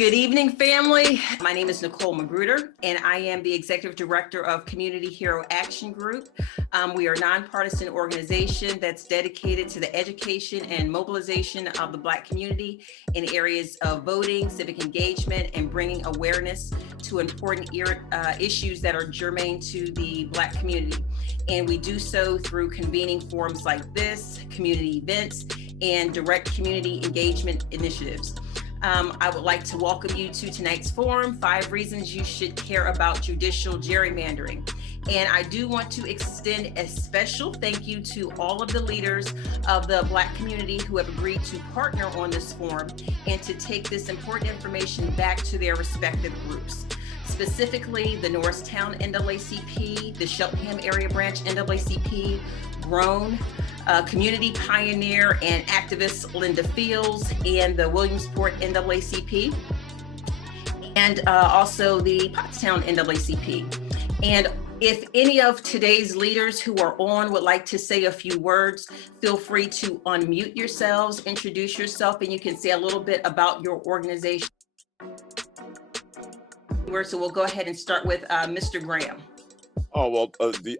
Good evening, family. My name is Nicole McGruder, and I am the Executive Director of Community Hero Action Group. We are a nonpartisan organization that's dedicated to the education and mobilization of the Black community in areas of voting, civic engagement, and bringing awareness to important issues that are germane to the Black community. And we do so through convening forums like this, community events, and direct community engagement initiatives. I would like to welcome you to tonight's forum, 5 Reasons You Should Care About Judicial Gerrymandering. And I do want to extend a special thank you to all of the leaders of the Black community who have agreed to partner on this forum and to take this important information back to their respective groups. Specifically, the Norristown NAACP, the Cheltenham area branch NAACP, G.R.O.W.N, community pioneer and activist Linda Fields, and the Williamsport NAACP, and also the Pottstown NAACP. And if any of today's leaders who are on would like to say a few words, feel free to unmute yourselves, introduce yourself, and you can say a little bit about your organization. So we'll go ahead and start with Mr. Graham. Oh, well,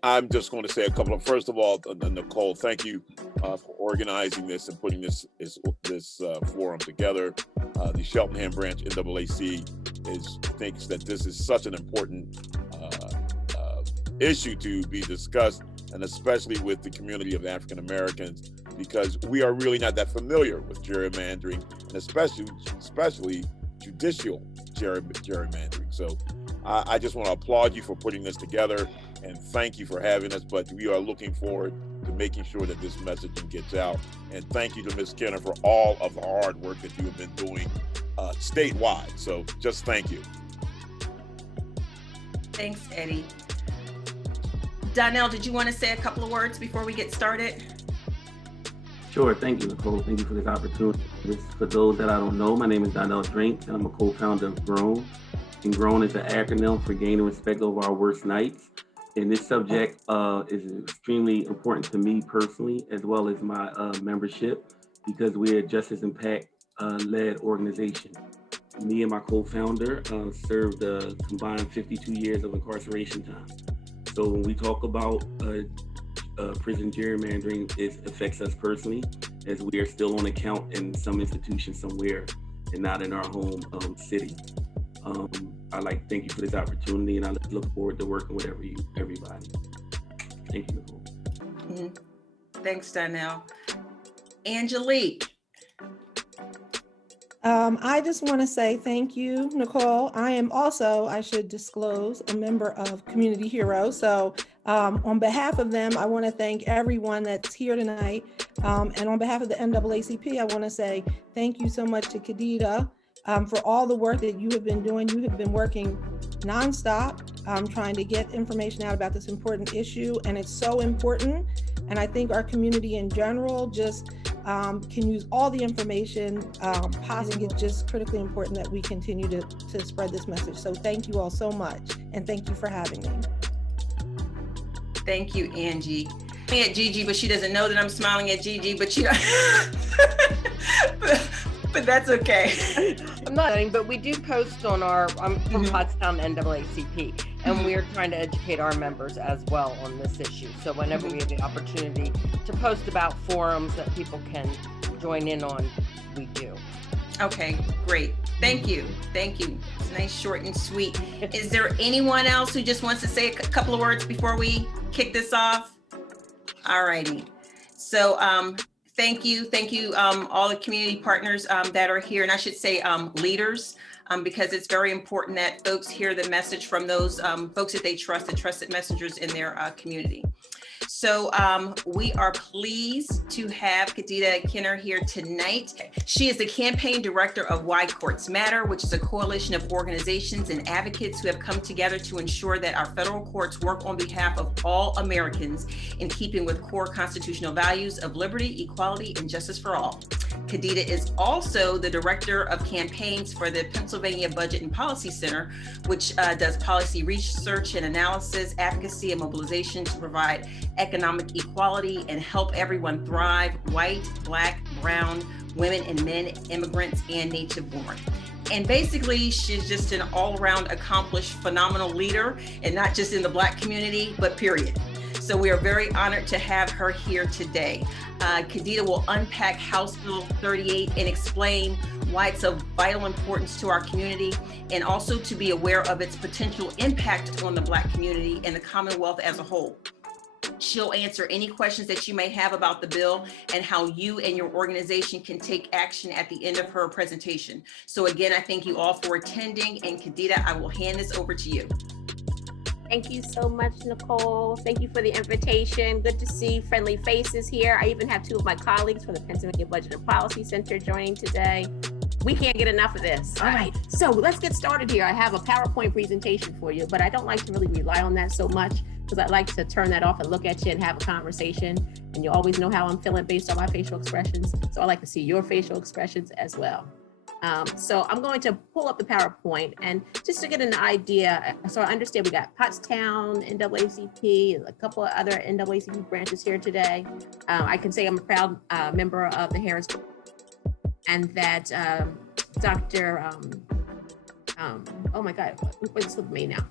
I'm just going to say a couple of, first of all, Nicole, thank you for organizing this and putting this forum together. The Cheltenham branch NAACP thinks that this is such an important issue to be discussed, and especially with the community of African Americans, because we are really not that familiar with gerrymandering, and especially judicial gerrymandering. So I just want to applaud you for putting this together and thank you for having us, but we are looking forward to making sure that this messaging gets out. And thank you to Ms. Kenner for all of the hard work that you have been doing statewide. So just thank you. Thanks, Eddie. Donnell, did you want to say a couple of words before we get started? Sure, thank you, Nicole. Thank you for this opportunity. For those that I don't know, my name is Donnell Drink, and I'm a co-founder of G.R.O.W.N. And G.R.O.W.N is an acronym for Gaining Respect Over Our Worst Nights. And this subject is extremely important to me personally, as well as my membership, because we're a justice impact led organization. Me and my co-founder served a combined 52 years of incarceration time. So when we talk about prison gerrymandering, it affects us personally, as we are still on account in some institution somewhere and not in our home city. I'd like to thank you for this opportunity, and I look forward to working with everybody. Thank you, Nicole. Mm-hmm. Thanks, Donnell. Angelique. I just want to say thank you, Nicole. I am also, I should disclose, a member of Community Hero. So on behalf of them, I want to thank everyone that's here tonight. And on behalf of the NAACP, I want to say thank you so much to Khadija for all the work that you have been doing. You have been working nonstop, trying to get information out about this important issue. And it's so important. And I think our community in general just can use all the information possible. It's just critically important that we continue to spread this message. So thank you all so much. And thank you for having me. Thank you, Angie. I'm at Gigi, but she doesn't know that I'm smiling at Gigi, but she, but that's okay. I'm not, but we do post on our, I'm from Pottstown NAACP, and we're trying to educate our members as well on this issue. So whenever we have the opportunity to post about forums that people can join in on, we do. Okay, great. Thank you. Thank you. It's nice, short and sweet. Is there anyone else who just wants to say a couple of words before we kick this off? All righty. So thank you, all the community partners that are here, and I should say leaders, because it's very important that folks hear the message from those folks that they trust, the trusted messengers in their community. So we are pleased to have Khadija Kenner here tonight. She is the campaign director of Why Courts Matter, which is a coalition of organizations and advocates who have come together to ensure that our federal courts work on behalf of all Americans in keeping with core constitutional values of liberty, equality, and justice for all. Khadija is also the director of campaigns for the Pennsylvania Budget and Policy Center, which does policy research and analysis, advocacy, and mobilization to provide economic equality and help everyone thrive: white, Black, brown, women and men, immigrants, and native born. And basically, she's just an all-around accomplished, phenomenal leader, and not just in the Black community, but period. So we are very honored to have her here today. Khadija will unpack House Bill 38 and explain why it's of vital importance to our community, and also to be aware of its potential impact on the Black community and the Commonwealth as a whole. She'll answer any questions that you may have about the bill and how you and your organization can take action at the end of her presentation. So again, I thank you all for attending, and Khadija, I will hand this over to you. Thank you so much, Nicole. Thank you for the invitation. Good to see friendly faces here. I even have two of my colleagues from the Pennsylvania Budget and Policy Center joining today. We can't get enough of this. All right, so let's get started here. I have a PowerPoint presentation for you, but I don't like to really rely on that so much because I like to turn that off and look at you and have a conversation. And you always know how I'm feeling based on my facial expressions. So I like to see your facial expressions as well. So I'm going to pull up the PowerPoint, and just to get an idea, so I understand we got Pottstown, NAACP, a couple of other NAACP branches here today. I can say I'm a proud member of the Harris, and that Dr. Oh my God, what's with me now?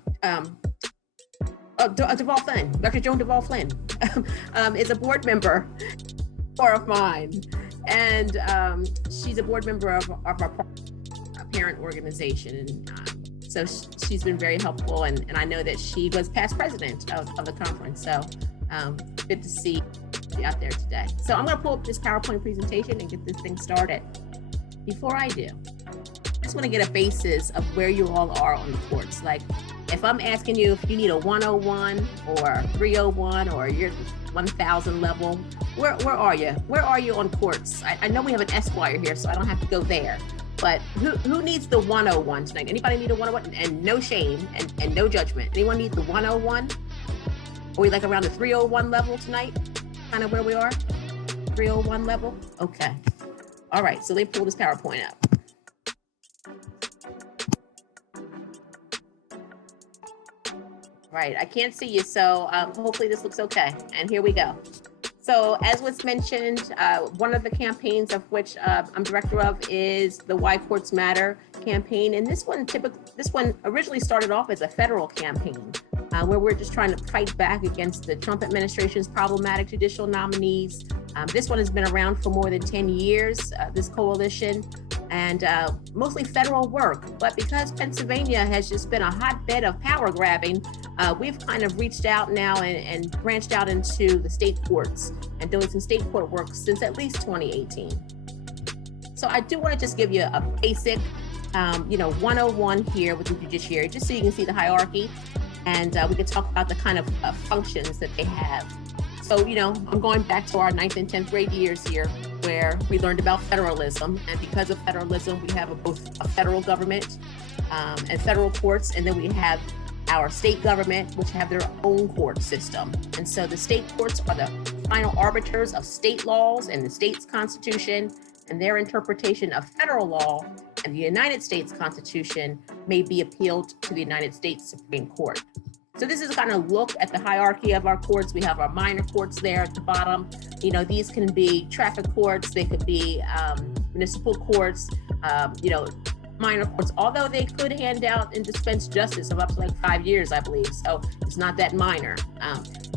Deval Flynn, Dr. Joan Deval Flynn is a board member of mine. And she's a board member of our parent organization. And so she's been very helpful. And I know that she was past president of the conference. So good to see you out there today. So I'm going to pull up this PowerPoint presentation and get this thing started. Before I do, I just want to get a basis of where you all are on the courts. Like, if I'm asking you if you need a 101 or 301 or your 1000 level, where are you? Where are you on courts? I know we have an Esquire here, so I don't have to go there. But who needs the 101 tonight? Anybody need a 101? And no shame and no judgment. Anyone need the 101? Are we like around the 301 level tonight? Kind of where we are? 301 level? Okay. All right, so let me pull this PowerPoint up. Right, I can't see you, so hopefully this looks okay. And here we go. So as was mentioned, one of the campaigns of which I'm director of is the Why Courts Matter campaign. And this one originally started off as a federal campaign where we're just trying to fight back against the Trump administration's problematic judicial nominees. This one has been around for more than 10 years, this coalition, and mostly federal work. But because Pennsylvania has just been a hotbed of power grabbing, we've kind of reached out now and branched out into the state courts and doing some state court work since at least 2018. So I do want to just give you a basic, 101 here with the judiciary, just so you can see the hierarchy, and we can talk about the kind of functions that they have. So, I'm going back to our 9th and 10th grade years here, where we learned about federalism. And because of federalism, we have both a federal government and federal courts, and then we have our state government, which have their own court system. And so the state courts are the final arbiters of state laws and the state's constitution, and their interpretation of federal law and the United States Constitution may be appealed to the United States Supreme Court. So this is a kind of look at the hierarchy of our courts. We have our minor courts there at the bottom. These can be traffic courts, they could be municipal courts, minor courts, although they could hand out and dispense justice of up to like 5 years, I believe. So it's not that minor.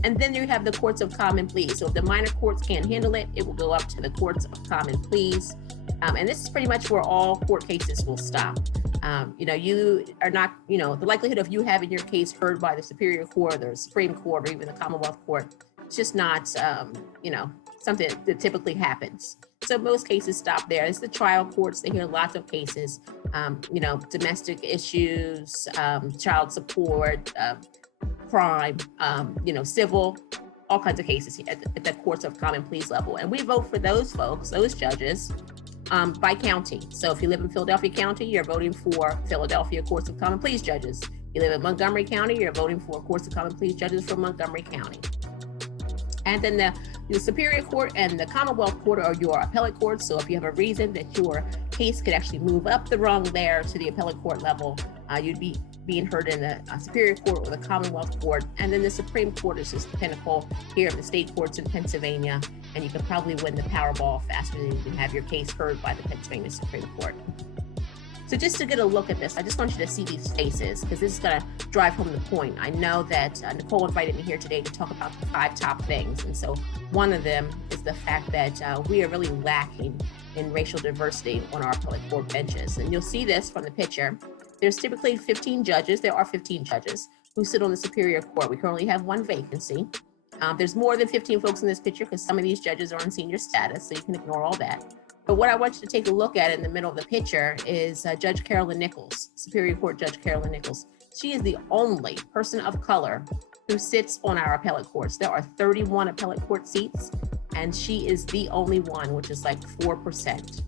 And then you have the courts of common pleas. So if the minor courts can't handle it, it will go up to the courts of common pleas. And this is pretty much where all court cases will stop. You are not, the likelihood of you having your case heard by the Superior Court or the Supreme Court or even the Commonwealth Court, it's just not, something that typically happens. So most cases stop there. It's the trial courts. They hear lots of cases, domestic issues, child support, crime, civil, all kinds of cases at the courts of common pleas level. And we vote for those folks, those judges, by county. So if you live in Philadelphia County, you're voting for Philadelphia Courts of Common Pleas judges. You live in Montgomery County, you're voting for Courts of Common Pleas judges from Montgomery County. And then the Superior Court and the Commonwealth Court are your appellate courts. So if you have a reason that your case could actually move up the rung there to the appellate court level, you'd be being heard in the Superior Court or the Commonwealth Court. And then the Supreme Court is just the pinnacle here of the state courts in Pennsylvania. And you can probably win the Powerball faster than you can have your case heard by the Pennsylvania Supreme Court. So just to get a look at this, I just want you to see these faces because this is going to drive home the point. I know that Nicole invited me here today to talk about the 5 top things. And so one of them is the fact that we are really lacking in racial diversity on our appellate court benches. And you'll see this from the picture. There's typically 15 judges. There are 15 judges who sit on the Superior Court. We currently have 1 vacancy. There's more than 15 folks in this picture because some of these judges are on senior status, so you can ignore all that. But what I want you to take a look at in the middle of the picture is Judge Carolyn Nichols, Superior Court Judge Carolyn Nichols. She is the only person of color who sits on our appellate courts. There are 31 appellate court seats, and she is the only one, which is like 4%.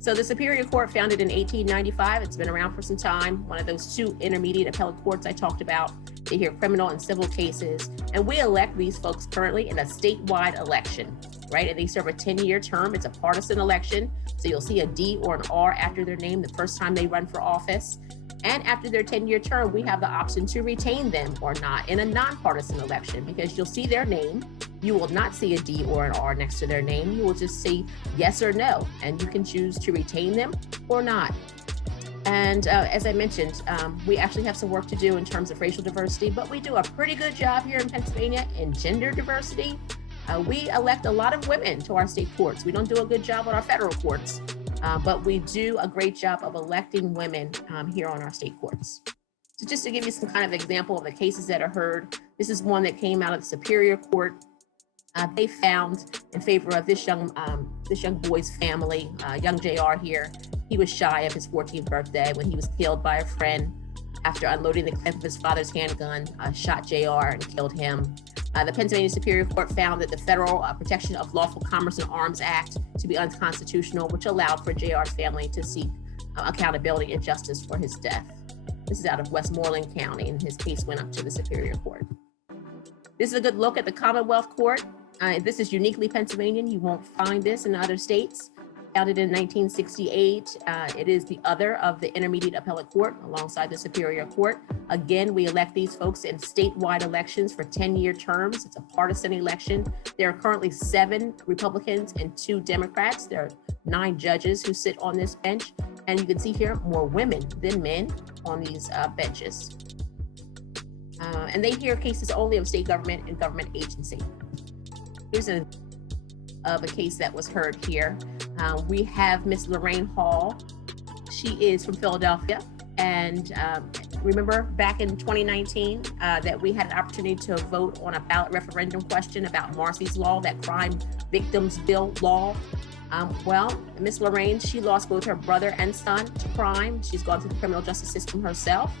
So the Superior Court, founded in 1895, it's been around for some time. One of those 2 intermediate appellate courts I talked about. They hear criminal and civil cases, and we elect these folks currently in a statewide election, right? And they serve a 10-year term. It's a partisan election, so you'll see a D or an R after their name the first time they run for office. And after their 10-year term, we have the option to retain them or not in a nonpartisan election, because you'll see their name. You will not see a D or an R next to their name. You will just see yes or no, and you can choose to retain them or not. And as I mentioned, we actually have some work to do in terms of racial diversity, but we do a pretty good job here in Pennsylvania in gender diversity. We elect a lot of women to our state courts. We don't do a good job on our federal courts, but we do a great job of electing women here on our state courts. So just to give you some kind of example of the cases that are heard, this is one that came out of the Superior Court. They found in favor of this young boy's family, young J.R. here. He was shy of his 14th birthday when he was killed by a friend after unloading the clip of his father's handgun, shot J.R. and killed him. The Pennsylvania Superior Court found that the Federal Protection of Lawful Commerce and Arms Act to be unconstitutional, which allowed for J.R.'s family to seek accountability and justice for his death. This is out of Westmoreland County, and his case went up to the Superior Court. This is a good look at the Commonwealth Court. This is uniquely Pennsylvanian. You won't find this in other states. Founded in 1968, it is the other of the intermediate appellate court alongside the Superior Court. Again, we elect these folks in statewide elections for 10-year terms. It's a partisan election. There are currently 7 Republicans and 2 Democrats. There are 9 judges who sit on this bench. And you can see here more women than men on these benches. And they hear cases only of state government and government agency. Here's a case that was heard here. We have Miss Lorraine Hall. She is from Philadelphia. And remember back in 2019 that we had an opportunity to vote on a ballot referendum question about Marsy's Law, that crime victims bill law. Well, Miss Lorraine, she lost both her brother and son to crime. She's gone through the criminal justice system herself.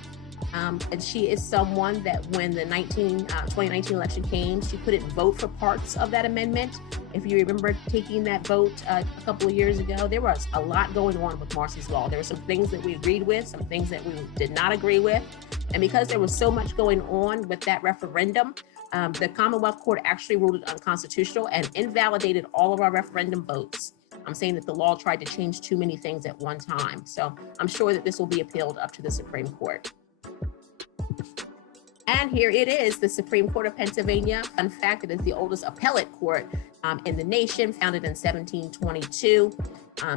And she is someone that when the 2019 election came, she couldn't vote for parts of that amendment. If you remember taking that vote a couple of years ago, there was a lot going on with Marsy's Law. There were some things that we agreed with, some things that we did not agree with. And because there was so much going on with that referendum, the Commonwealth Court actually ruled it unconstitutional and invalidated all of our referendum votes. I'm saying that the law tried to change too many things at one time. So I'm sure that this will be appealed up to the Supreme Court. And here it is, the Supreme Court of Pennsylvania. Fun fact, it is the oldest appellate court in the nation, founded in 1722.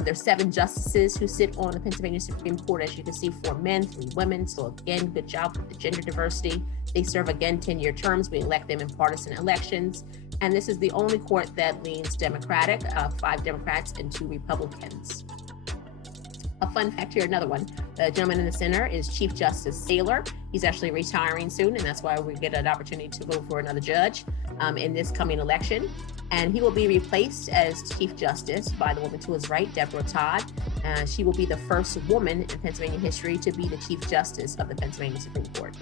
There's 7 justices who sit on the Pennsylvania Supreme Court. As you can see, 4 men, 3 women. So again, good job with the gender diversity. They serve again 10-year terms. We elect them in partisan elections. And this is the only court that leans Democratic, 5 Democrats and 2 Republicans. A fun fact here, another one. The gentleman in the center is Chief Justice Saylor. He's actually retiring soon, and that's why we get an opportunity to vote for another judge in this coming election. And he will be replaced as Chief Justice by the woman to his right, Deborah Todd. She will be the first woman in Pennsylvania history to be the Chief Justice of the Pennsylvania Supreme Court.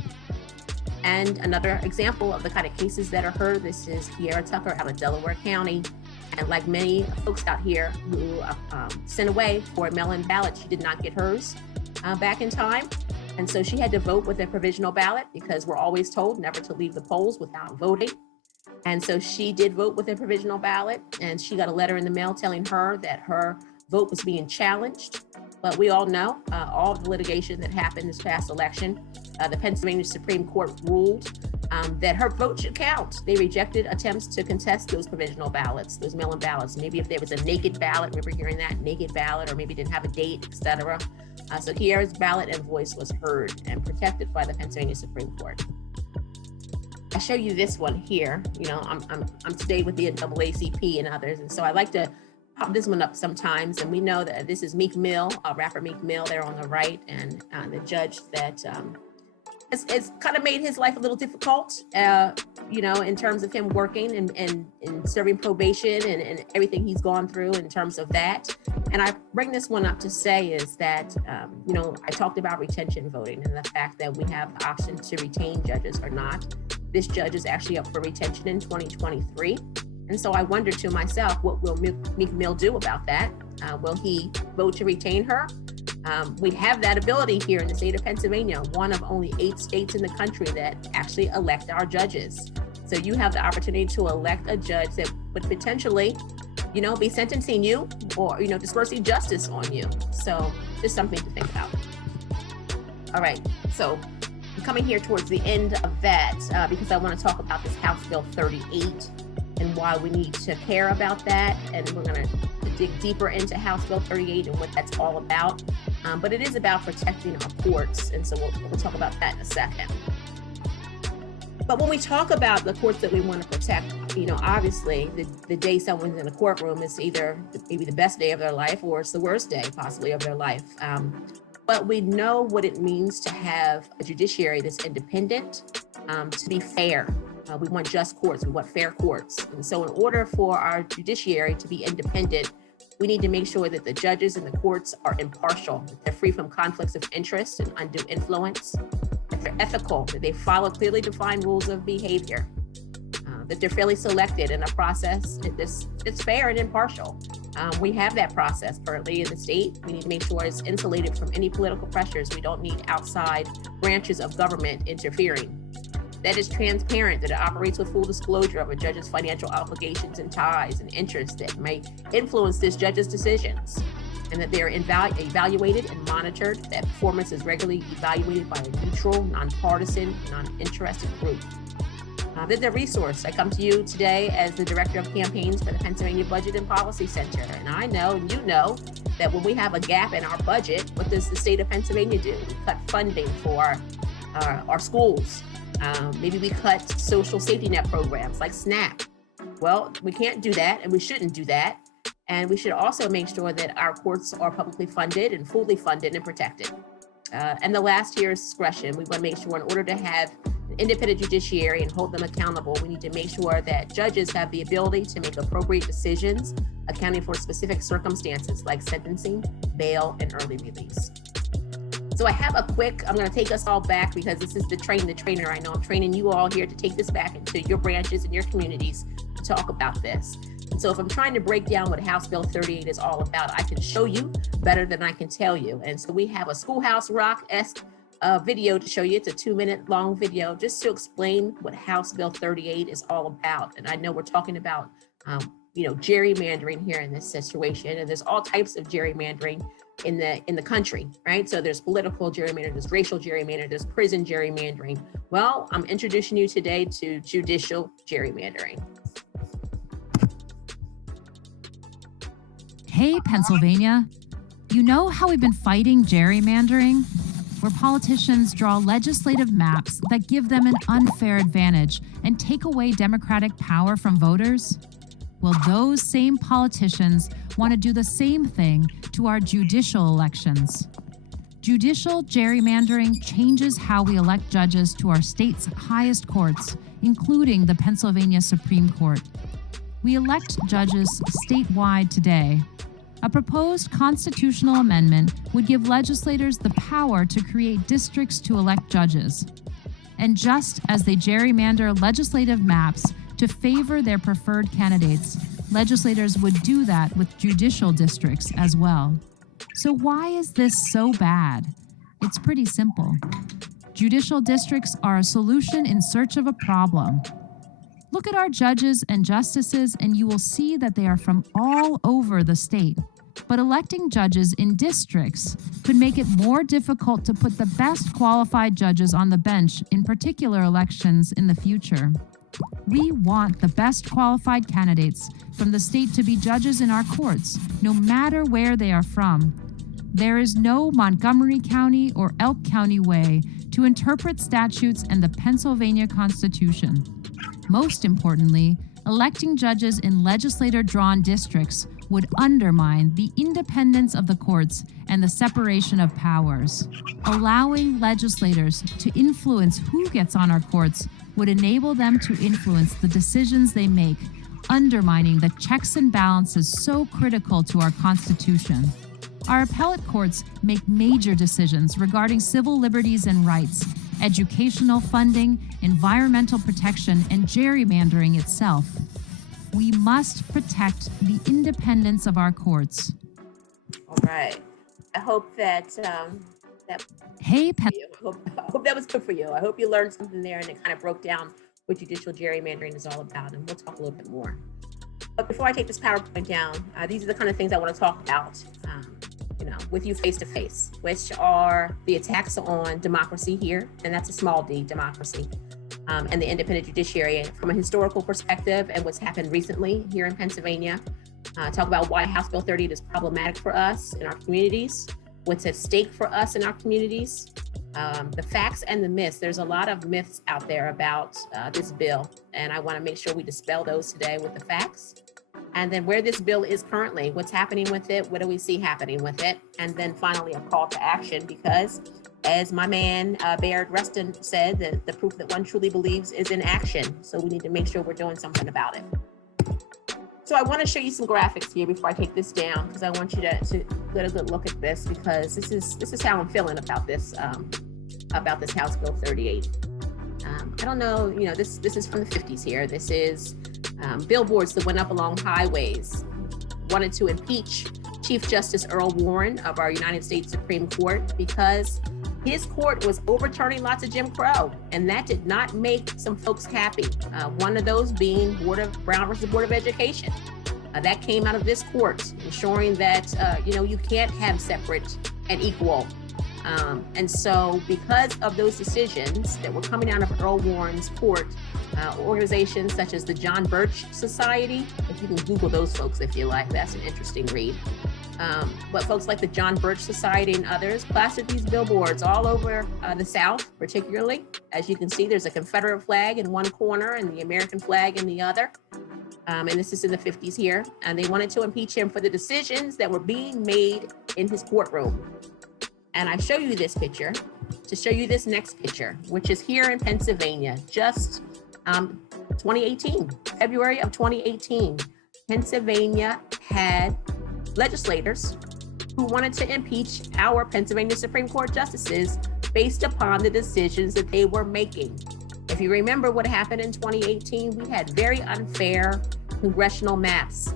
And another example of the kind of cases that are heard, this is Kiera Tucker out of Delaware County. And like many folks out here who sent away for a mail-in ballot, she did not get hers back in time. And so she had to vote with a provisional ballot because we're always told never to leave the polls without voting. And so she did vote with a provisional ballot, and she got a letter in the mail telling her that her vote was being challenged. But we all know all of the litigation that happened this past election. The Pennsylvania Supreme Court ruled that her vote should count. They rejected attempts to contest those provisional ballots, those mail-in ballots. Maybe if there was a naked ballot, remember hearing that, naked ballot, or maybe didn't have a date, etc. So Kiara's ballot and voice was heard and protected by the Pennsylvania Supreme Court. I show you this one here. You know, I'm today with the NAACP and others, and so I like to pop this one up sometimes. And we know that this is Meek Mill, rapper Meek Mill there on the right, and the judge that it's kind of made his life a little difficult, you know, in terms of him working and serving probation and everything he's gone through in terms of that. And I bring this one up to say is that, you know, I talked about retention voting and the fact that we have the option to retain judges or not. This judge is actually up for retention in 2023. And so I wonder to myself, what will Meek Mill do about that? Will he vote to retain her? We have that ability here in the state of Pennsylvania, one of only 8 states in the country that actually elect our judges. So you have the opportunity to elect a judge that would potentially, you know, be sentencing you or, you know, dispersing justice on you. So just something to think about. All right, so I'm coming here towards the end of that because I want to talk about this House Bill 38 and why we need to care about that. And we're going to dig deeper into House Bill 38 and what that's all about. But it is about protecting our courts. And so we'll talk about that in a second. But when we talk about the courts that we want to protect, you know, obviously the day someone's in a courtroom is either maybe the best day of their life or it's the worst day possibly of their life. But we know what it means to have a judiciary that's independent, to be fair. We want just courts, we want fair courts. And so in order for our judiciary to be independent, we need to make sure that the judges and the courts are impartial, that they're free from conflicts of interest and undue influence, that they're ethical, that they follow clearly defined rules of behavior, that they're fairly selected in a process that's fair and impartial. We have that process currently in the state. We need to make sure it's insulated from any political pressures. We don't need outside branches of government interfering. That is transparent, that it operates with full disclosure of a judge's financial obligations and ties and interests that may influence this judge's decisions, and that they are evaluated and monitored, that performance is regularly evaluated by a neutral, nonpartisan, non-interested group. That they're resourced. I come to you today as the Director of Campaigns for the Pennsylvania Budget and Policy Center, and I know, and you know, that when we have a gap in our budget, what does the state of Pennsylvania do? We cut funding for our schools. Maybe we cut social safety net programs like SNAP. Well, we can't do that and we shouldn't do that. And we should also make sure that our courts are publicly funded and fully funded and protected. And the last here is discretion. We want to make sure in order to have an independent judiciary and hold them accountable, we need to make sure that judges have the ability to make appropriate decisions, accounting for specific circumstances like sentencing, bail, and early release. So I have a quick, I'm going to take us all back because this is the train the trainer. I know I'm training you all here to take this back into your branches and your communities to talk about this. And so if I'm trying to break down what House Bill 38 is all about, I can show you better than I can tell you. And so we have a Schoolhouse Rock-esque video to show you. It's a 2-minute long video just to explain what House Bill 38 is all about. And I know we're talking about, you know, gerrymandering here in this situation, and there's all types of gerrymandering in the country, right? So there's political gerrymandering, there's racial gerrymandering, there's prison gerrymandering. Well, I'm introducing you today to judicial gerrymandering. Hey, Pennsylvania. You know how we've been fighting gerrymandering? Where politicians draw legislative maps that give them an unfair advantage and take away democratic power from voters? Well, those same politicians want to do the same thing to our judicial elections. Judicial gerrymandering changes how we elect judges to our state's highest courts, including the Pennsylvania Supreme Court. We elect judges statewide today. A proposed constitutional amendment would give legislators the power to create districts to elect judges. And just as they gerrymander legislative maps to favor their preferred candidates, legislators would do that with judicial districts as well. So why is this so bad? It's pretty simple. Judicial districts are a solution in search of a problem. Look at our judges and justices, and you will see that they are from all over the state. but electing judges in districts could make it more difficult to put the best qualified judges on the bench in particular elections in the future. We want the best qualified candidates from the state to be judges in our courts, no matter where they are from. There is no Montgomery County or Elk County way to interpret statutes and the Pennsylvania Constitution. Most importantly, electing judges in legislator-drawn districts would undermine the independence of the courts and the separation of powers. Allowing legislators to influence who gets on our courts would enable them to influence the decisions they make, undermining the checks and balances so critical to our Constitution. Our appellate courts make major decisions regarding civil liberties and rights, educational funding, environmental protection, and gerrymandering itself. We must protect the independence of our courts. All right. I hope that Hey, I hope that was good for you. I hope you learned something there and it kind of broke down what judicial gerrymandering is all about, and we'll talk a little bit more. But before I take this PowerPoint down, these are the kind of things I want to talk about, with you face to face, which are the attacks on democracy here, and that's a small d, democracy, and the independent judiciary from a historical perspective and what's happened recently here in Pennsylvania. Talk about why House Bill 38 is problematic for us in our communities, what's at stake for us in our communities, the facts and the myths. There's a lot of myths out there about this bill, and I want to make sure we dispel those today with the facts. And then where this bill is currently, what's happening with it, what do we see happening with it? And then finally, a call to action, because as my man, Bayard Rustin said, that the proof that one truly believes is in action. So we need to make sure we're doing something about it. So I want to show you some graphics here before I take this down, because I want you to get a good look at this, because this is how I'm feeling about this House Bill 38. I don't know, this is from the 50s here. This is billboards that went up along highways, wanted to impeach Chief Justice Earl Warren of our United States Supreme Court because his court was overturning lots of Jim Crow, and that did not make some folks happy. One of those being Brown versus Board of Education. That came out of this court, ensuring that, you can't have separate and equal. And so because of those decisions that were coming out of Earl Warren's court, organizations such as the John Birch Society, if you can Google those folks if you like, that's an interesting read. But folks like the John Birch Society and others plastered these billboards all over the South, particularly. As you can see, there's a Confederate flag in one corner and the American flag in the other. And this is in the 50s here. And they wanted to impeach him for the decisions that were being made in his courtroom. And I show you this picture to show you this next picture, which is here in Pennsylvania, just 2018, February of 2018. Pennsylvania had legislators who wanted to impeach our Pennsylvania Supreme Court justices based upon the decisions that they were making. If you remember what happened in 2018, we had very unfair congressional maps.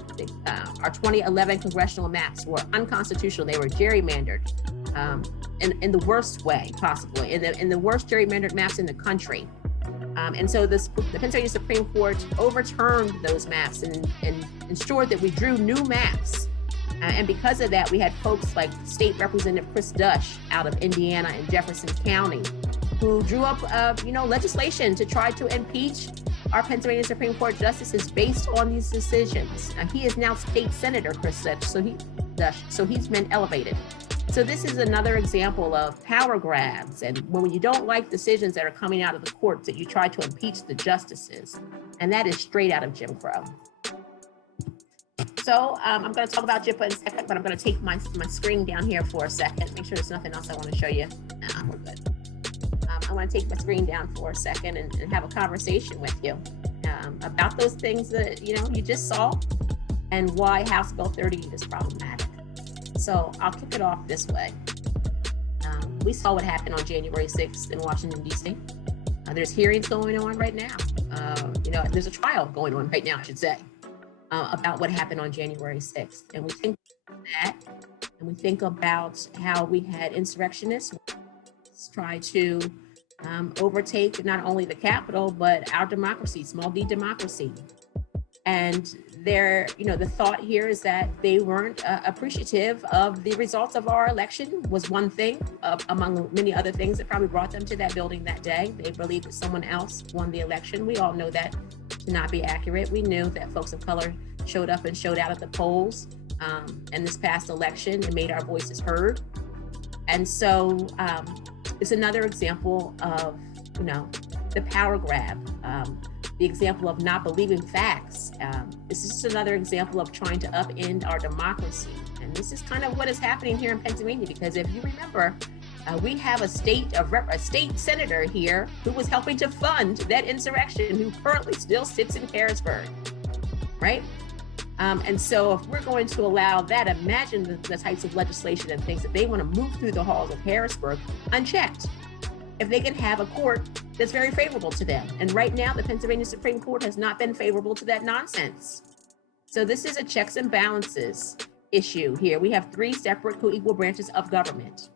Our 2011 congressional maps were unconstitutional. They were gerrymandered in the worst way possible, in the worst gerrymandered maps in the country. And so the Pennsylvania Supreme Court overturned those maps and ensured that we drew new maps. And because of that, we had folks like State Representative Chris Dush out of Indiana and Jefferson County, who drew up, legislation to try to impeach our Pennsylvania Supreme Court justices based on these decisions. He is now state senator, Chris Dush, so he's been elevated. So this is another example of power grabs, and when you don't like decisions that are coming out of the courts, that you try to impeach the justices, and that is straight out of Jim Crow. So I'm going to talk about JIPA in a second, but I'm going to take my screen down here for a second. Make sure there's nothing else I want to show you. We're good. I want to take my screen down for a second and have a conversation with you about those things that you just saw and why House Bill 38 is problematic. So I'll kick it off this way. We saw what happened on January 6th in Washington, D.C. There's hearings going on right now. There's a trial going on right now, I should say, about what happened on January 6th. And we think about that, and we think about how we had insurrectionists try to overtake not only the Capitol, but our democracy, small d democracy. And the thought here is that they weren't appreciative of the results of our election was one thing among many other things that probably brought them to that building that day. They believed that someone else won the election. We all know that to not be accurate. We knew that folks of color showed up and showed out at the polls in this past election and made our voices heard. And so it's another example of, the power grab, the example of not believing facts. This is just another example of trying to upend our democracy. And this is kind of what is happening here in Pennsylvania, because if you remember, we have a state senator here who was helping to fund that insurrection, who currently still sits in Harrisburg, right? And so if we're going to allow that, imagine the types of legislation and things that they want to move through the halls of Harrisburg unchecked. If they can have a court that's very favorable to them. And right now, the Pennsylvania Supreme Court has not been favorable to that nonsense. So this is a checks and balances issue here. We have three separate co-equal branches of government.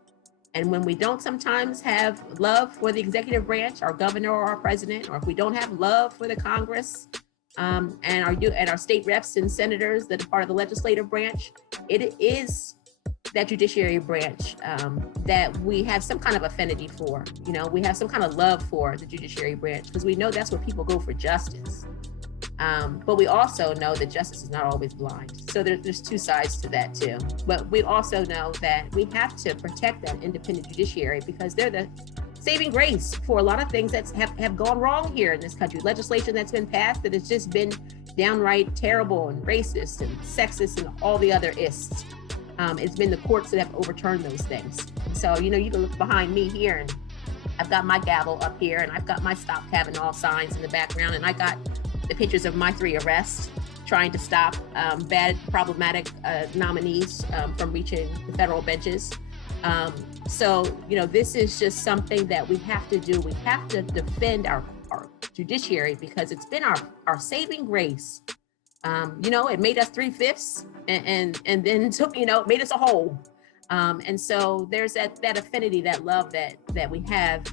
And when we don't sometimes have love for the executive branch, our governor or our president, or if we don't have love for the Congress and our state reps and senators that are part of the legislative branch, it is that judiciary branch that we have some kind of affinity for. We have some kind of love for the judiciary branch because we know that's where people go for justice. But we also know that justice is not always blind. So there's two sides to that too. But we also know that we have to protect that independent judiciary because they're the saving grace for a lot of things that have gone wrong here in this country. Legislation that's been passed that has just been downright terrible and racist and sexist and all the other ists. It's been the courts that have overturned those things. So, you can look behind me here and I've got my gavel up here and I've got my Stop Kavanaugh signs in the background and I got the pictures of my 3 arrests trying to stop bad, problematic nominees from reaching the federal benches. So, this is just something that we have to do. We have to defend our judiciary because it's been our saving grace. It made us 3/5 and then took, it made us a whole. And so there's that affinity, that love that we have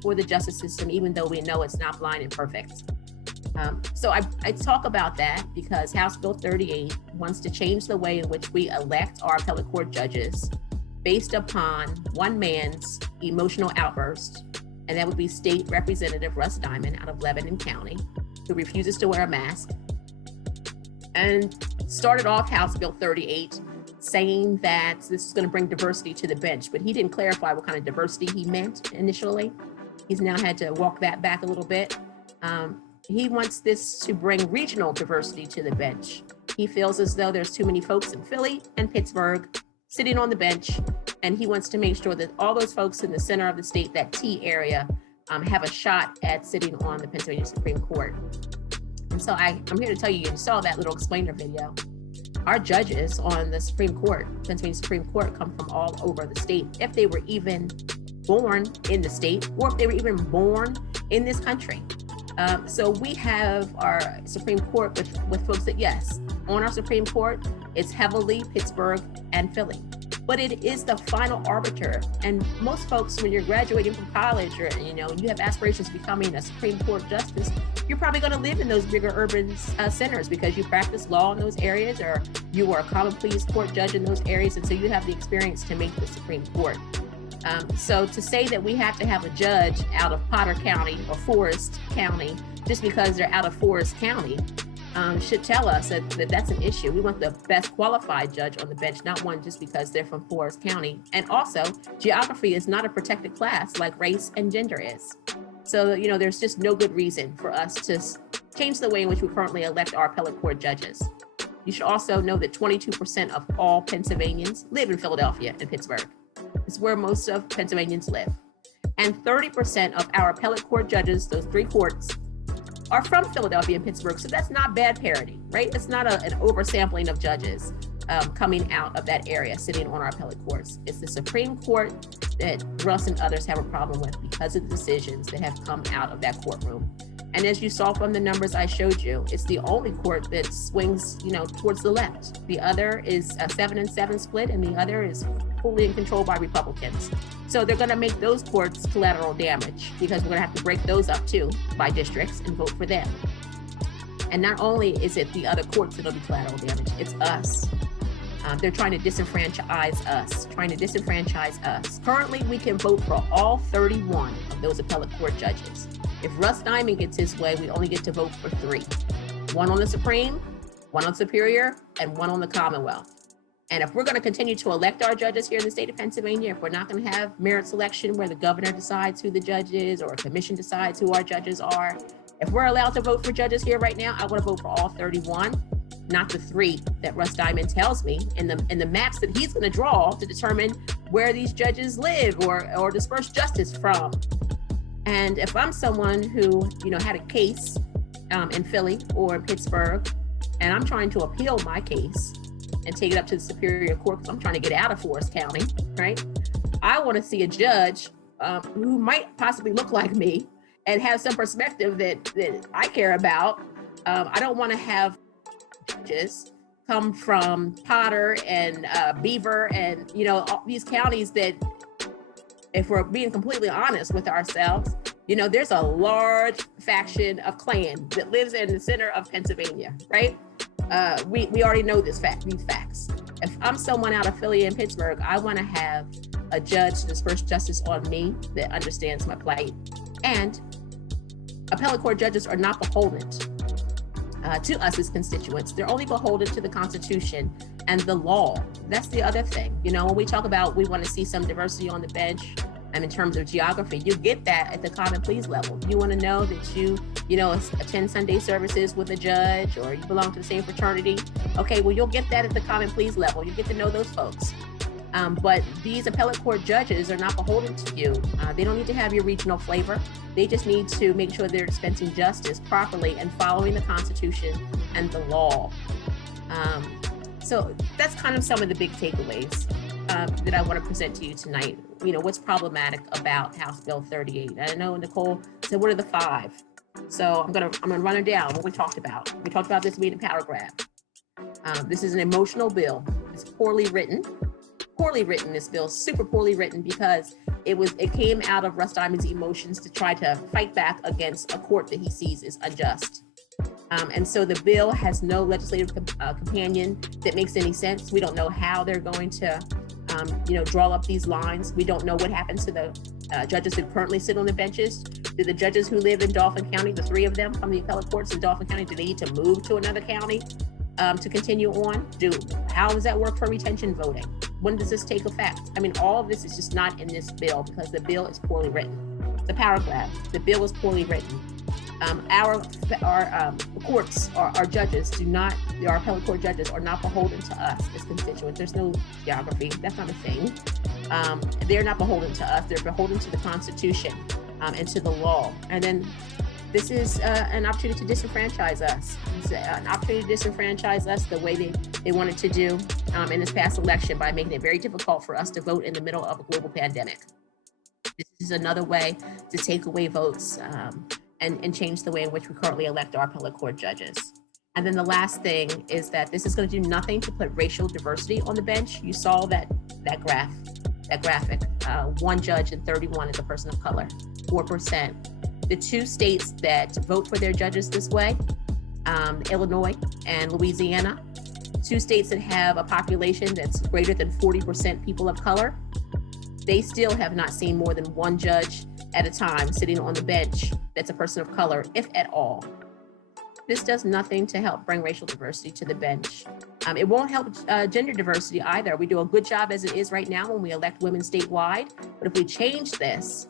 for the justice system, even though we know it's not blind and perfect. So I talk about that because House Bill 38 wants to change the way in which we elect our appellate court judges based upon one man's emotional outburst. And that would be State Representative Russ Diamond out of Lebanon County, who refuses to wear a mask. And started off House Bill 38 saying that this is going to bring diversity to the bench, but he didn't clarify what kind of diversity he meant initially. He's now had to walk that back a little bit. He wants this to bring regional diversity to the bench. He feels as though there's too many folks in Philly and Pittsburgh sitting on the bench, and he wants to make sure that all those folks in the center of the state, that T area, have a shot at sitting on the Pennsylvania Supreme Court. And so I'm here to tell you, you saw that little explainer video. Our judges on the Supreme Court, Pennsylvania Supreme Court, come from all over the state, if they were even born in the state, or if they were even born in this country. So we have our Supreme Court with folks that, yes, on our Supreme Court, it's heavily Pittsburgh and Philly. But it is the final arbiter. And most folks, when you're graduating from college or, you have aspirations of becoming a Supreme Court justice, you're probably going to live in those bigger urban centers because you practice law in those areas or you were a common pleas court judge in those areas. And so you have the experience to make the Supreme Court. So to say that we have to have a judge out of Potter County or Forest County just because they're out of Forest County should tell us that that's an issue. We want the best qualified judge on the bench, not one just because they're from Forest County. And also, geography is not a protected class like race and gender is. So, there's just no good reason for us to change the way in which we currently elect our appellate court judges. You should also know that 22% of all Pennsylvanians live in Philadelphia and Pittsburgh. It's where most of Pennsylvanians live. And 30% of our appellate court judges, those 3 courts, are from Philadelphia and Pittsburgh. So that's not bad parity, right? It's not an oversampling of judges coming out of that area, sitting on our appellate courts. It's the Supreme Court that Russ and others have a problem with because of the decisions that have come out of that courtroom. And as you saw from the numbers I showed you, it's the only court that swings, towards the left. The other is a 7-7 split, and the other is fully in control by Republicans. So they're going to make those courts collateral damage because we're going to have to break those up too by districts and vote for them. And not only is it the other courts that'll be collateral damage, it's us. They're trying to disenfranchise us. Currently, we can vote for all 31 of those appellate court judges. If Russ Diamond gets his way, we only get to vote for 3. 1 on the Supreme, 1 on Superior, and 1 on the Commonwealth. And if we're going to continue to elect our judges here in the state of Pennsylvania, if we're not going to have merit selection where the governor decides who the judge is or a commission decides who our judges are, if we're allowed to vote for judges here right now, I want to vote for all 31. Not the 3 that Russ Diamond tells me in the maps that he's going to draw to determine where these judges live or disperse justice from. And if I'm someone who, had a case in Philly or in Pittsburgh, and I'm trying to appeal my case and take it up to the Superior Court because I'm trying to get out of Forest County, right? I want to see a judge who might possibly look like me and have some perspective that I care about. I don't want to have judges come from Potter and Beaver and all these counties that, if we're being completely honest with ourselves, there's a large faction of Klan that lives in the center of Pennsylvania, right? We already know these facts. If I'm someone out of Philly and Pittsburgh, I want to have a judge to disperse justice on me that understands my plight. And appellate court judges are not beholden to us as constituents. They're only beholden to the Constitution and the law. That's the other thing. When we talk about we want to see some diversity on the bench, and in terms of geography, you get that at the common pleas level. You want to know that you attend Sunday services with a judge, or you belong to the same fraternity. Okay, well, you'll get that at the common pleas level. You get to know those folks. But these appellate court judges are not beholden to you. They don't need to have your regional flavor. They just need to make sure they're dispensing justice properly and following the Constitution and the law. So that's kind of some of the big takeaways that I want to present to you tonight. What's problematic about House Bill 38. And I know Nicole said, what are the 5? So I'm gonna run it down. What we talked about. We talked about this being a power grab. This is an emotional bill. It's poorly written. This bill, super poorly written, because it came out of Russ Diamond's emotions to try to fight back against a court that he sees is unjust. And so the bill has no legislative companion that makes any sense. We don't know how they're going to, draw up these lines. We don't know what happens to the judges who currently sit on the benches. Do the judges who live in Dauphin County, the 3 of them from the appellate courts in Dauphin County, do they need to move to another county to continue on? How does that work for retention voting? When does this take effect? All of this is just not in this bill because the bill is poorly written. The power grab, the bill is poorly written. Our courts, our judges our appellate court judges are not beholden to us as constituents. There's no geography, that's not a thing. They're not beholden to us, they're beholden to the Constitution and to the law. And then this is an opportunity to disenfranchise us. It's an opportunity to disenfranchise us the way they wanted to do in this past election by making it very difficult for us to vote in the middle of a global pandemic. This is another way to take away votes and change the way in which we currently elect our appellate court judges. And then the last thing is that this is going to do nothing to put racial diversity on the bench. You saw that graphic. 1 judge in 31 is a person of color, 4%. The 2 states that vote for their judges this way, Illinois and Louisiana, 2 states that have a population that's greater than 40% people of color, they still have not seen more than 1 judge at a time sitting on the bench that's a person of color, if at all. This does nothing to help bring racial diversity to the bench. It won't help gender diversity either. We do a good job as it is right now when we elect women statewide, but if we change this,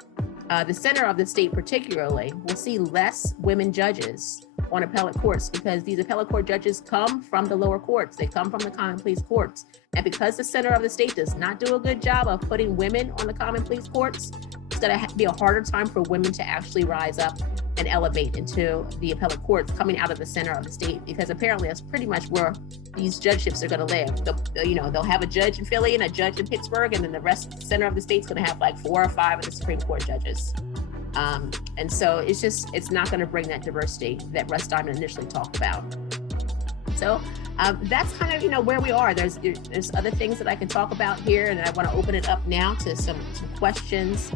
the center of the state particularly will see less women judges on appellate courts because these appellate court judges come from the lower courts. They come from the common pleas courts. And because the center of the state does not do a good job of putting women on the common pleas courts, it's going to be a harder time for women to actually rise up and elevate into the appellate courts coming out of the center of the state, because apparently that's pretty much where these judgeships are going to live. They'll have a judge in Philly and a judge in Pittsburgh, and then the center of the state's going to have like 4 or 5 of the Supreme Court judges. And so it's not going to bring that diversity that Russ Diamond initially talked about. So that's kind of, where we are. There's other things that I can talk about here, and I want to open it up now to some questions.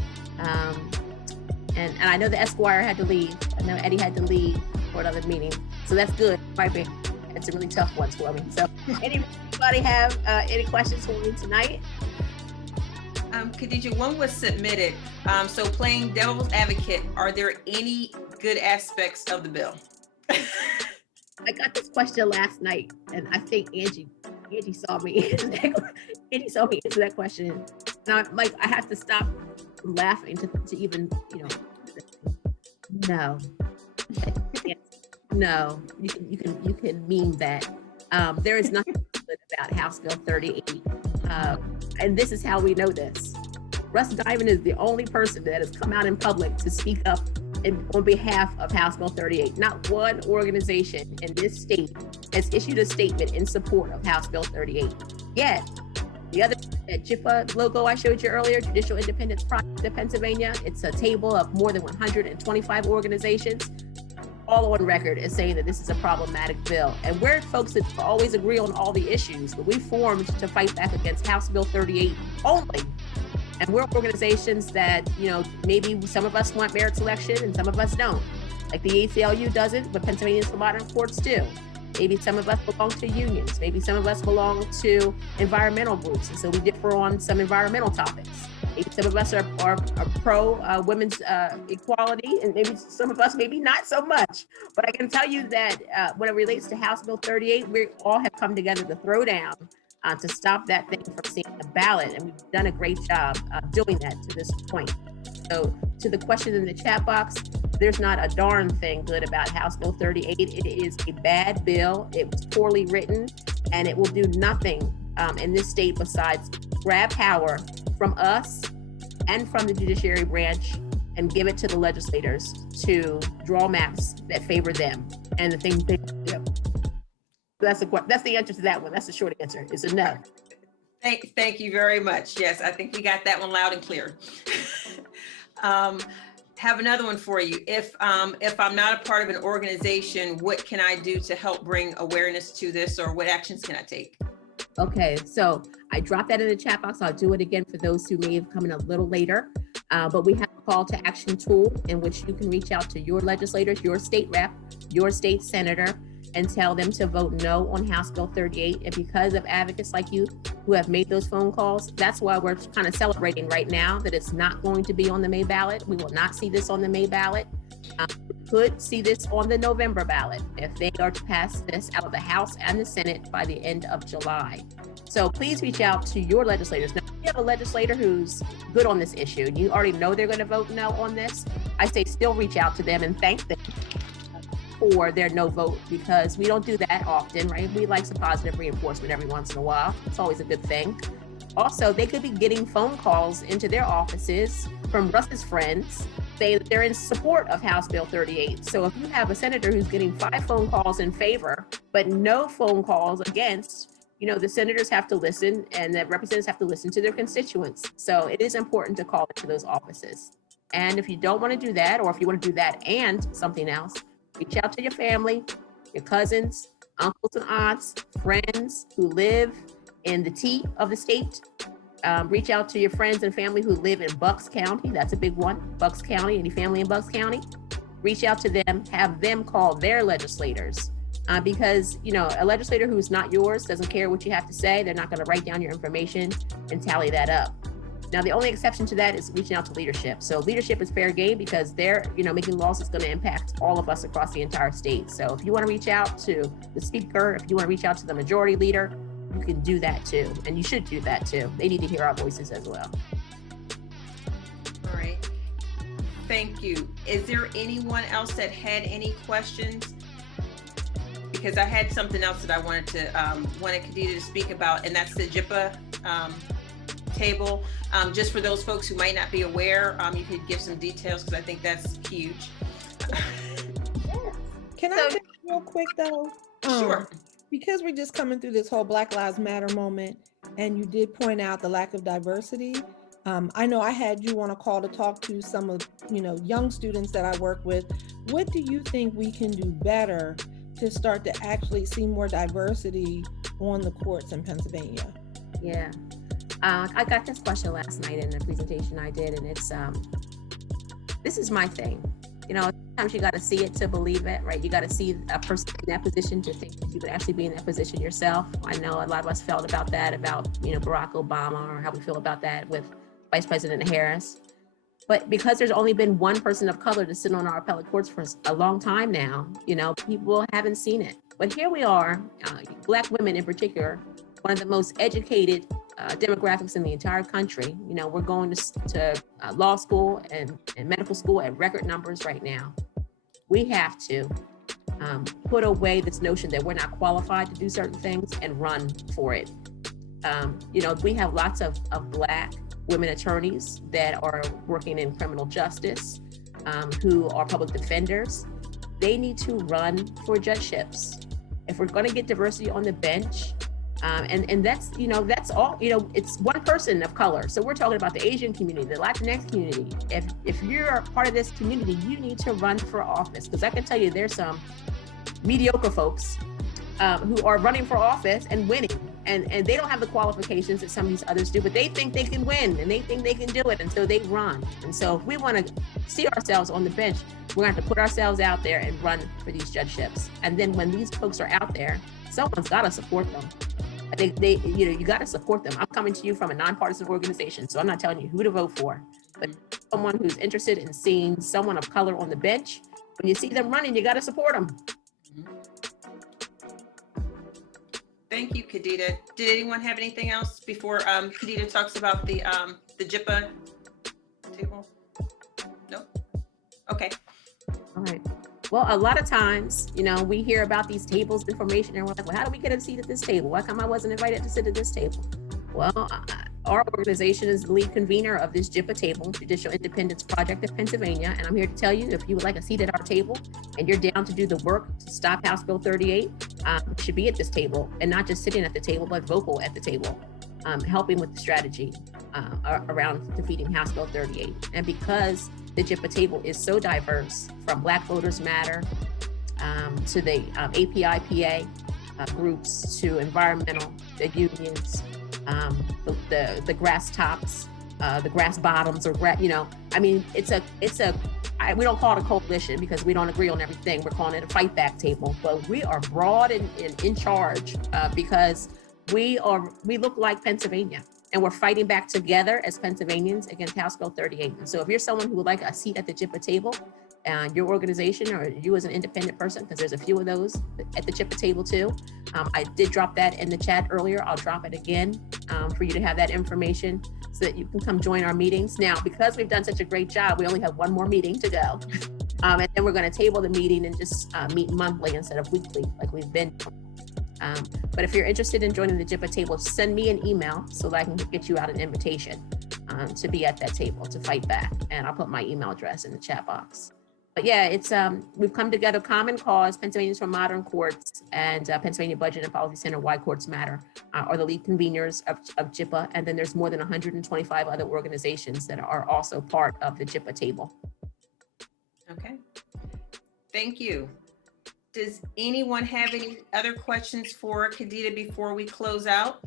And I know the Esquire had to leave. I know Eddie had to leave. for another meeting. So that's good. Might be had some really tough ones for me. So anybody have any questions for me tonight? Khadija, one was submitted. So playing devil's advocate, are there any good aspects of the bill? I got this question last night, and I think Angie saw me answer that question. And I'm like, I have to stop laughing to even, no. No, you can mean that. There is nothing good about House Bill 38. And this is how we know this. Russ Diamond is the only person that has come out in public to speak up on behalf of House Bill 38. Not one organization in this state has issued a statement in support of House Bill 38. Yet, the other JIPA logo I showed you earlier, Judicial Independence Project of Pennsylvania, it's a table of more than 125 organizations, all on record as saying that this is a problematic bill. And we're folks that always agree on all the issues, but we formed to fight back against House Bill 38 only. And we're organizations that, maybe some of us want merit selection and some of us don't. Like the ACLU doesn't, but Pennsylvanians for Modern Courts do. Maybe some of us belong to unions. Maybe some of us belong to environmental groups. And so we differ on some environmental topics. Maybe some of us are pro women's equality, and maybe some of us maybe not so much. But I can tell you that when it relates to House Bill 38, we all have come together to throw down to stop that thing from seeing the ballot. And we've done a great job doing that to this point. So to the question in the chat box, there's not a darn thing good about House Bill 38. It is a bad bill. It was poorly written, and it will do nothing in this state besides grab power from us and from the judiciary branch and give it to the legislators to draw maps that favor them and the things they do. That's the answer to that one. That's the short answer. Is a no. Thank you very much. Yes, I think we got that one loud and clear. Have another one for you. If I'm not a part of an organization, what can I do to help bring awareness to this, or what actions can I take? Okay, so I dropped that in the chat box. I'll do it again for those who may have come in a little later. But we have a call to action tool in which you can reach out to your legislators, your state rep, your state senator, and tell them to vote no on House Bill 38. And because of advocates like you who have made those phone calls, that's why we're kind of celebrating right now that it's not going to be on the May ballot. We will not see this on the May ballot. We could see this on the November ballot if they are to pass this out of the House and the Senate by the end of July. So please reach out to your legislators. Now, if you have a legislator who's good on this issue and you already know they're going to vote no on this, I say still reach out to them and thank them for their no vote, because we don't do that often, right? We like some positive reinforcement every once in a while. It's always a good thing. Also, they could be getting phone calls into their offices from Russ's friends saying that they're in support of House Bill 38. So if you have a senator who's getting 5 phone calls in favor, but no phone calls against, the senators have to listen and the representatives have to listen to their constituents. So it is important to call into those offices. And if you don't want to do that, or if you want to do that and something else, reach out to your family, your cousins, uncles and aunts, friends who live in the T of the state. Reach out to your friends and family who live in Bucks County. That's a big one. Bucks County, any family in Bucks County. Reach out to them, have them call their legislators. Because, a legislator who's not yours doesn't care what you have to say. They're not going to write down your information and tally that up. Now, the only exception to that is reaching out to leadership. So leadership is fair game because they're, making laws that's going to impact all of us across the entire state. So if you want to reach out to the speaker, if you want to reach out to the majority leader, you can do that too. And you should do that too. They need to hear our voices as well. All right. Thank you. Is there anyone else that had any questions? Because I had something else that I wanted Khadija to speak about, and that's the JIPA table. Just for those folks who might not be aware, you could give some details because I think that's huge. Can I say real quick though? Sure. Because we're just coming through this whole Black Lives Matter moment, and you did point out the lack of diversity. I know I had you on a call to talk to some of, young students that I work with. What do you think we can do better to start to actually see more diversity on the courts in Pennsylvania? Yeah. I got this question last night in the presentation I did, and it's, this is my thing. sometimes you got to see it to believe it, right? You got to see a person in that position to think that you could actually be in that position yourself. I know a lot of us felt about that, about, Barack Obama, or how we feel about that with Vice President Harris. But because there's only been one person of color to sit on our appellate courts for a long time now, people haven't seen it. But here we are, Black women in particular, one of the most educated demographics in the entire country. We're going to law school and medical school at record numbers right now. We have to put away this notion that we're not qualified to do certain things and run for it. We have lots of Black women attorneys that are working in criminal justice, who are public defenders. They need to run for judgeships. If we're going to get diversity on the bench, and that's all, it's one person of color. So we're talking about the Asian community, the Latinx community. If you're part of this community, you need to run for office, because I can tell you there's some mediocre folks who are running for office and winning, and they don't have the qualifications that some of these others do, but they think they can win and they think they can do it, and so they run. And so if we want to see ourselves on the bench, we're going to have to put ourselves out there and run for these judgeships. And then when these folks are out there, someone's got to support them. You got to support them. I'm coming to you from a nonpartisan organization, so I'm not telling you who to vote for, but someone who's interested in seeing someone of color on the bench. When you see them running, you got to support them. Thank you, Khadija. Did anyone have anything else before Khadija talks about the JIPA table? No? Okay. All right. Well, a lot of times, we hear about these tables information and we're like, well, how do we get a seat at this table? Why come I wasn't invited to sit at this table? Well, our organization is the lead convener of this JIPA table, Judicial Independence Project of Pennsylvania. And I'm here to tell you, if you would like a seat at our table and you're down to do the work to stop House Bill 38, you should be at this table, and not just sitting at the table, but vocal at the table, helping with the strategy around defeating House Bill 38. And because the JIPA table is so diverse, from Black Voters Matter to the API-PA groups, to environmental, the unions, the grass tops, the grass bottoms, or we don't call it a coalition because we don't agree on everything. We're calling it a fight back table, but we are broad and in charge because we look like Pennsylvania, and we're fighting back together as Pennsylvanians against House Bill 38. And so if you're someone who would like a seat at the JIPA table, your organization, or you as an independent person, because there's a few of those at the JIPA table too. I did drop that in the chat earlier. I'll drop it again for you to have that information so that you can come join our meetings. Now, because we've done such a great job, we only have one more meeting to go. And then we're going to table the meeting and just meet monthly instead of weekly like we've been. But if you're interested in joining the JIPA table, send me an email so that I can get you out an invitation to be at that table to fight back. And I'll put my email address in the chat box. But yeah, it's we've come together. Common Cause, Pennsylvanians for Modern Courts, and Pennsylvania Budget and Policy Center, Why Courts Matter, are the lead conveners of JIPA. And then there's more than 125 other organizations that are also part of the JIPA table. Okay, thank you. Does anyone have any other questions for Khadija before we close out?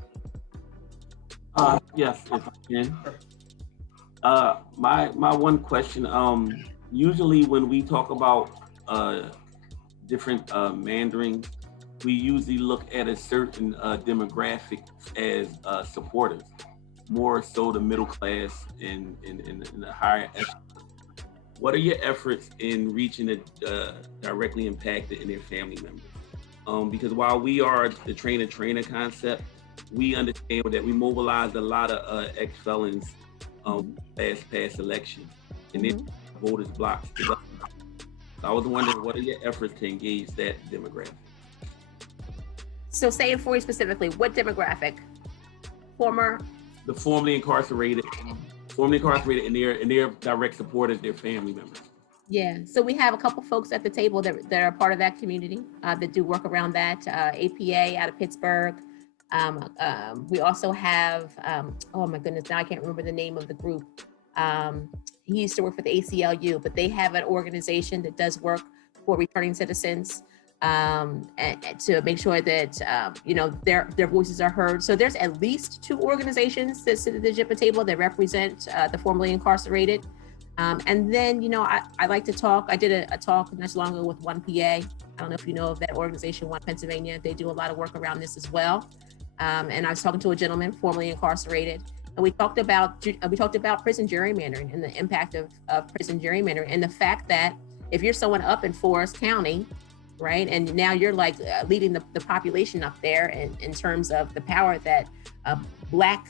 Yes, if I can. My one question, usually when we talk about different mandering, we usually look at a certain demographic as supporters, more so the middle class and the higher echelon. What are your efforts in reaching the directly impacted and their family members? Because while we are the trainer concept, we understand that we mobilized a lot of ex-felons past election, and then voters blocked. So I was wondering, what are your efforts to engage that demographic? So say it for you specifically, what demographic? The formerly incarcerated and their direct supporters, their family members. Yeah, so we have a couple folks at the table that are part of that community that do work around that. APA out of Pittsburgh. We also have, oh my goodness, now I can't remember the name of the group. He used to work for the ACLU, but they have an organization that does work for returning citizens and to make sure that their voices are heard. So there's at least 2 organizations that sit at the JIPA table that represent the formerly incarcerated. And then, you know, I like to talk. I did a talk not so long ago with W.T.P-PA. I don't know if you know of that organization, One Pennsylvania. They do a lot of work around this as well. And I was talking to a gentleman formerly incarcerated, and we talked about prison gerrymandering and the impact of prison gerrymandering, and the fact that if you're someone up in Forest County, right, and now you're like leading the population up there in terms of the power that Black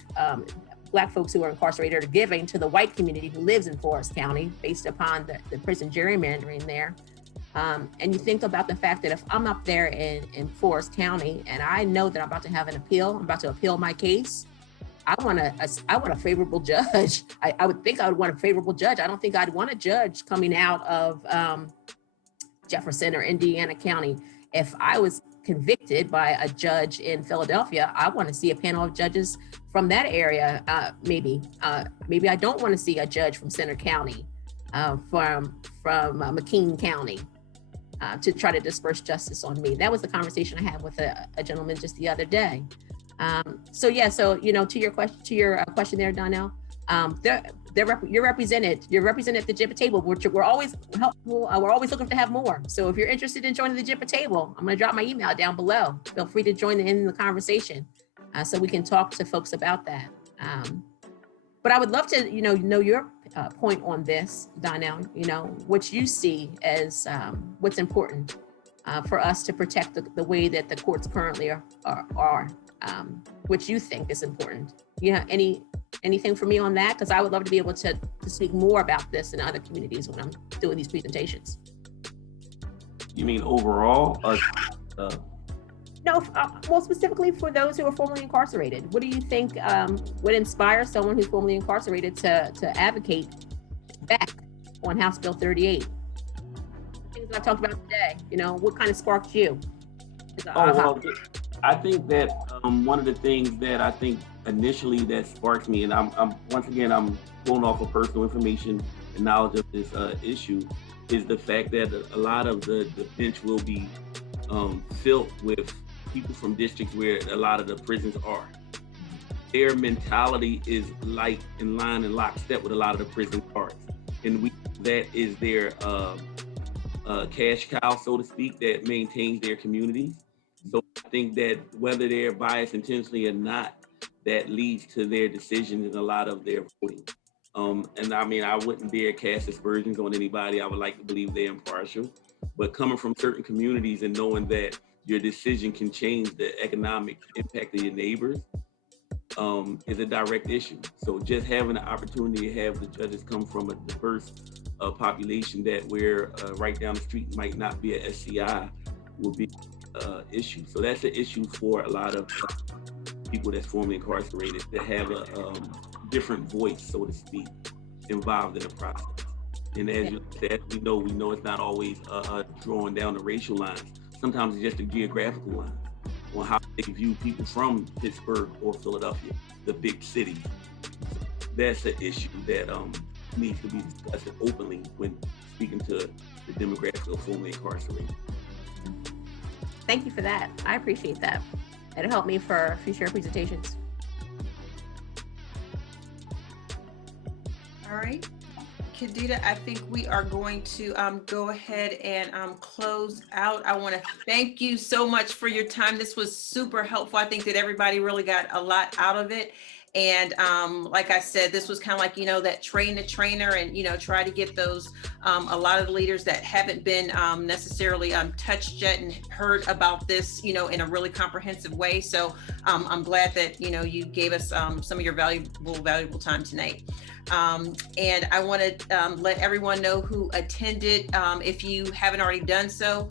folks who are incarcerated are giving to the white community who lives in Forest County based upon the prison gerrymandering there. And you think about the fact that if I'm up there in Forest County and I know that I'm about to have an appeal, I'm about to appeal my case, I want a favorable judge. I would think I would want a favorable judge. I don't think I'd want a judge coming out of Jefferson or Indiana County. If I was convicted by a judge in Philadelphia, I want to see a panel of judges from that area. Maybe I don't want to see a judge from Center County, from McKean County, to try to disperse justice on me. That was the conversation I had with a gentleman just the other day. So you know, to your question there, Donnell, you're represented at the JIPA table. We're always helpful. We're always looking to have more. So if you're interested in joining the JIPA table, I'm going to drop my email down below. Feel free to join in the conversation, so we can talk to folks about that. But I would love to, you know your point on this, Donnell. You know, what you see as what's important for us to protect the way that the courts currently are. Which you think is important. You know, anything for me on that? Because I would love to be able to speak more about this in other communities when I'm doing these presentations. You mean overall? No, well, specifically for those who are formerly incarcerated. What do you think would inspire someone who's formerly incarcerated to advocate back on House Bill 38? Things that I talked about today, you know, what kind of sparked you? I think that one of the things that I think initially that sparks me, and I'm once again, I'm going off of personal information and knowledge of this issue, is the fact that a lot of the bench will be filled with people from districts where a lot of the prisons are. Their mentality is like in line and lockstep with a lot of the prison guards. And that is their cash cow, so to speak, that maintains their communities. So I think that whether they're biased intentionally or not, that leads to their decisions in a lot of their voting. And I mean, I wouldn't dare cast aspersions on anybody. I would like to believe they're impartial, but coming from certain communities and knowing that your decision can change the economic impact of your neighbors is a direct issue. So just having the opportunity to have the judges come from a diverse population that where right down the street might not be a SCI will be issue. So that's an issue for a lot of people that's formerly incarcerated that have a different voice, so to speak, involved in the process. And as we know it's not always drawing down the racial lines. Sometimes it's just the geographical lines on how they view people from Pittsburgh or Philadelphia, the big cities. That's an issue that needs to be discussed openly when speaking to the demographic of formerly incarcerated. Thank you for that. I appreciate that. It'll help me for future presentations. All right. Kadita, I think we are going to go ahead and close out. I want to thank you so much for your time. This was super helpful. I think that everybody really got a lot out of it. And like I said, this was kind of like, you know, that train the trainer and, you know, try to get those, a lot of the leaders that haven't been necessarily touched yet and heard about this, you know, in a really comprehensive way. So I'm glad that, you know, you gave us some of your valuable time tonight. And I want to let everyone know who attended. If you haven't already done so,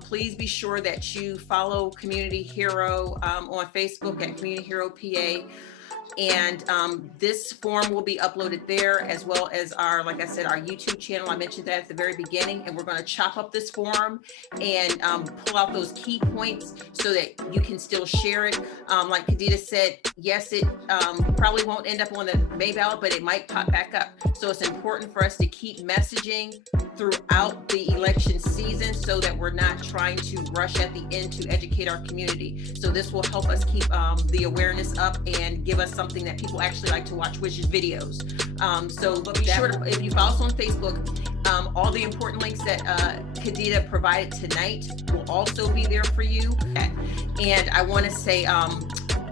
please be sure that you follow Community Hero on Facebook at Community Hero PA. And this form will be uploaded there, as well as our, like I said, our YouTube channel. I mentioned that at the very beginning, and we're going to chop up this form and pull out those key points so that you can still share it. Like Kadita said, yes, it probably won't end up on the May ballot, but it might pop back up. So it's important for us to keep messaging throughout the election season so that we're not trying to rush at the end to educate our community. So this will help us keep the awareness up and give us something that people actually like to watch, which is videos. So be sure to, if you follow us on Facebook, all the important links that Khadija provided tonight will also be there for you. And I want to say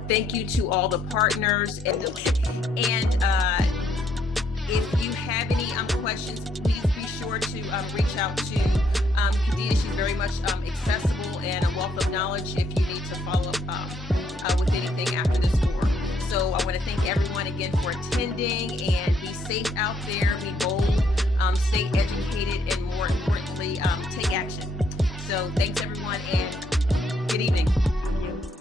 thank you to all the partners. And if you have any questions, please be sure to reach out to Khadija. She's very much accessible and a wealth of knowledge if you need to follow up with anything after this forum. So I want to thank everyone again for attending, and be safe out there, be bold, stay educated, and more importantly, take action. So thanks everyone.